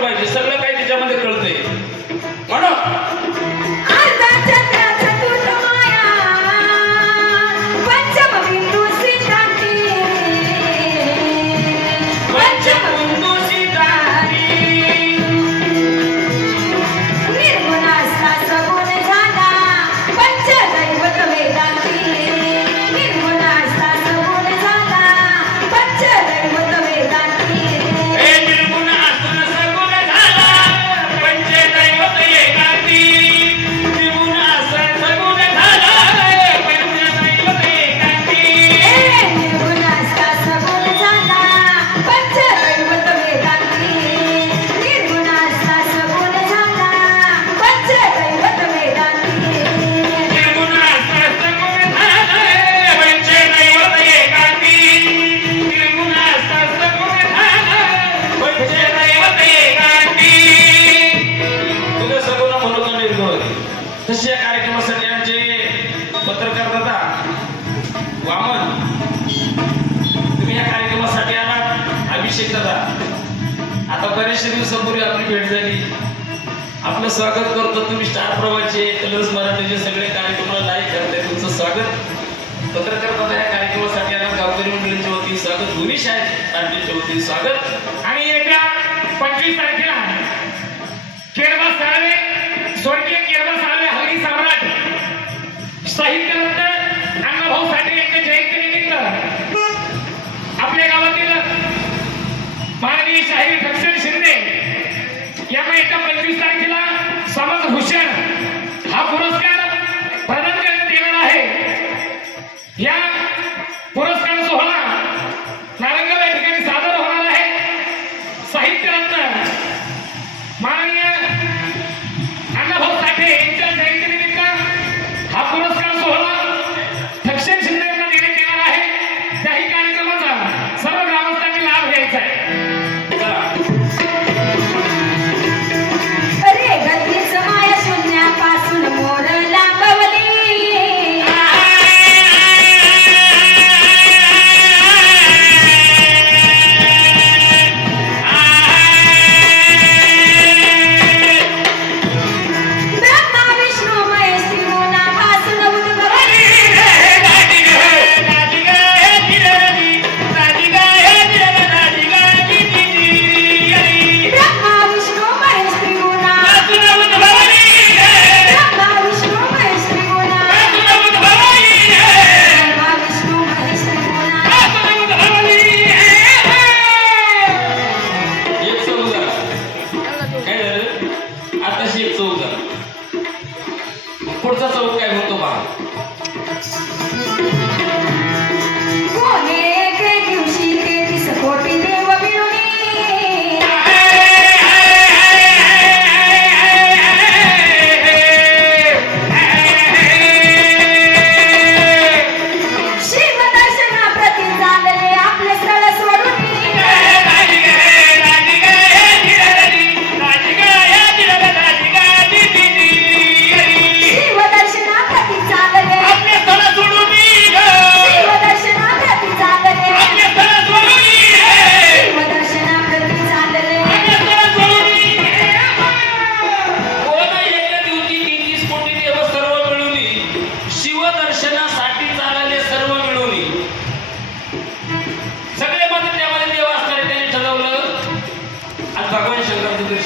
पाहिजे. सगळं काही त्याच्यामध्ये कळतंय. म्हणून तसे या कार्यक्रमासाठी आमचे पत्रकार दादा वामन तुम्ही या कार्यक्रमासाठी आलात अभिषेक दादा आता बऱ्याचशा दिवसापूर्वी आपली भेट झाली. आपलं स्वागत करतो. तुम्ही स्टार प्रवाचे कलर्स मराठीचे सगळे कार्यक्रमाला लाईक करताय. तुमचं स्वागत. पत्रकार दादा या कार्यक्रमासाठी आला. गावकरी मंडळींच्या वतीने स्वागत. दोन्ही शाळेत पाटीलच्या वतीने स्वागत. आणि येत्या पंचवीस तारखेला केरबा साळवे स्वर्गीय केरबा साळवे साहित्य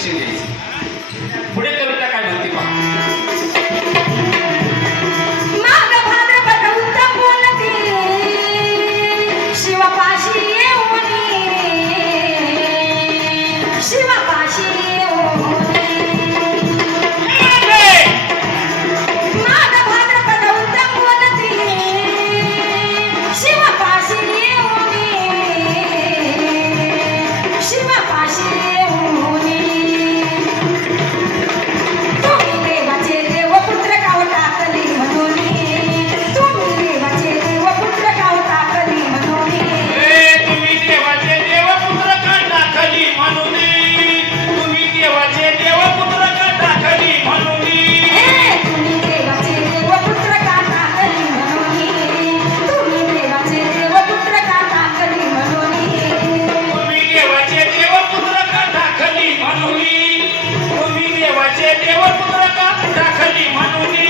сидеть. માનવની